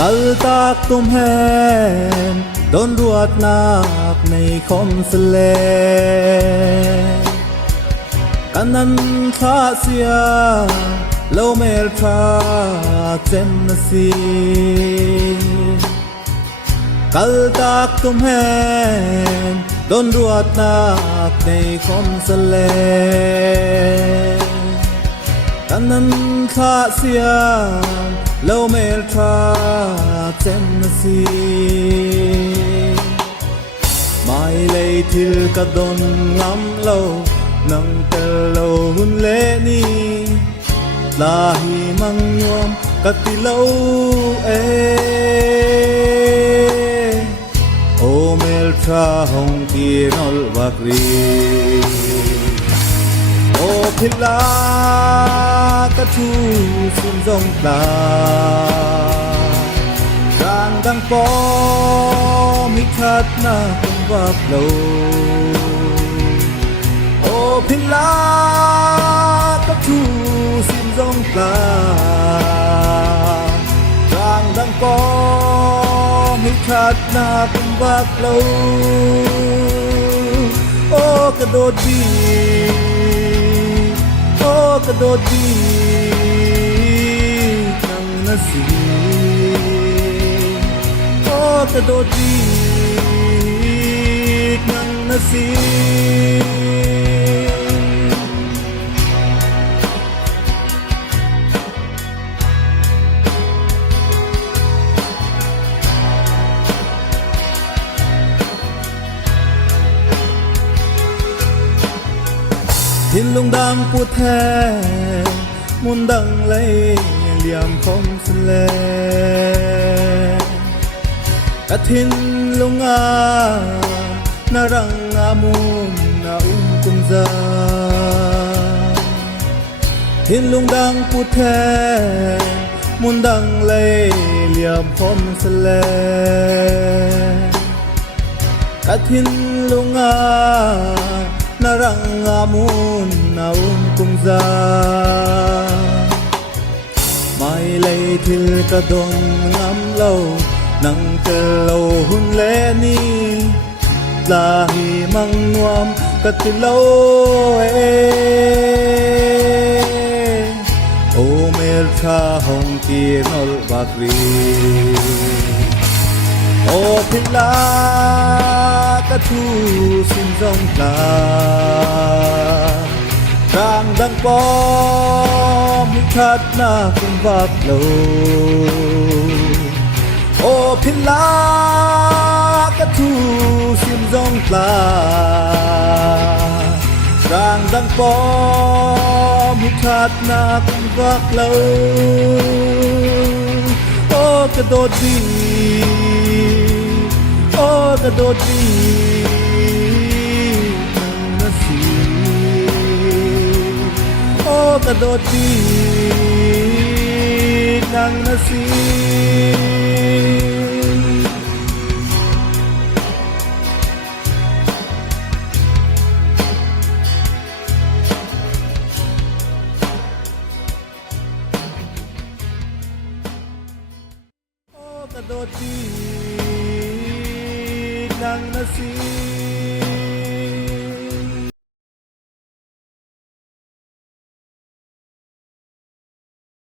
กัลตากตุมแหนโดนรวดนากในคมสเลกันนั้นข้าเสียโลเมลทราเจมนสีกัลตากตุมแหนโดนรวดนากในคมสเลกันนั้นข้าเสียโลเมลทราเจมนสีไม่เลยทิลกะดนงำโลนังเตโลหุนเลนีลาหิมังยมกติโลเอโอเมลทราหงกีนอลวักรีโอพิลากะทูสุนจงปลากลางดังปอมิทัดนาคงวักโลโอพิลากะทูสุนจงปลากลางดังปอมิทัดนาคงวักโลโอกระโดดดีโอกระโดดดีนังนาสีโอกระโดดดีนังนาสีทินลุงดังปูแทมุนดังเลยเหลี่ยมคมสเลกะทินลุงอานารังอามุนนากุมซาทินลุงดังปูแทมุนดังเลยเหลี่ยมคมสเลกะทินลุงอานารังอามุนนากุมซาไม่เลยทิลกะดงงำโลนังเตโลหุนเลนีลาหิมังนวมกะติโลเอโอเมลทาหงกีนอลบักรีโอพิลากะทูสินจงปลากลางดังปอมิทัดนาคงวักโลโอพิลากะทูสินจงปลากลางดังปอมิทัดนาคงวักโลโอกระโดดดีโอกระโดดดีนังนาสีโอกระโดดดีนังนาสี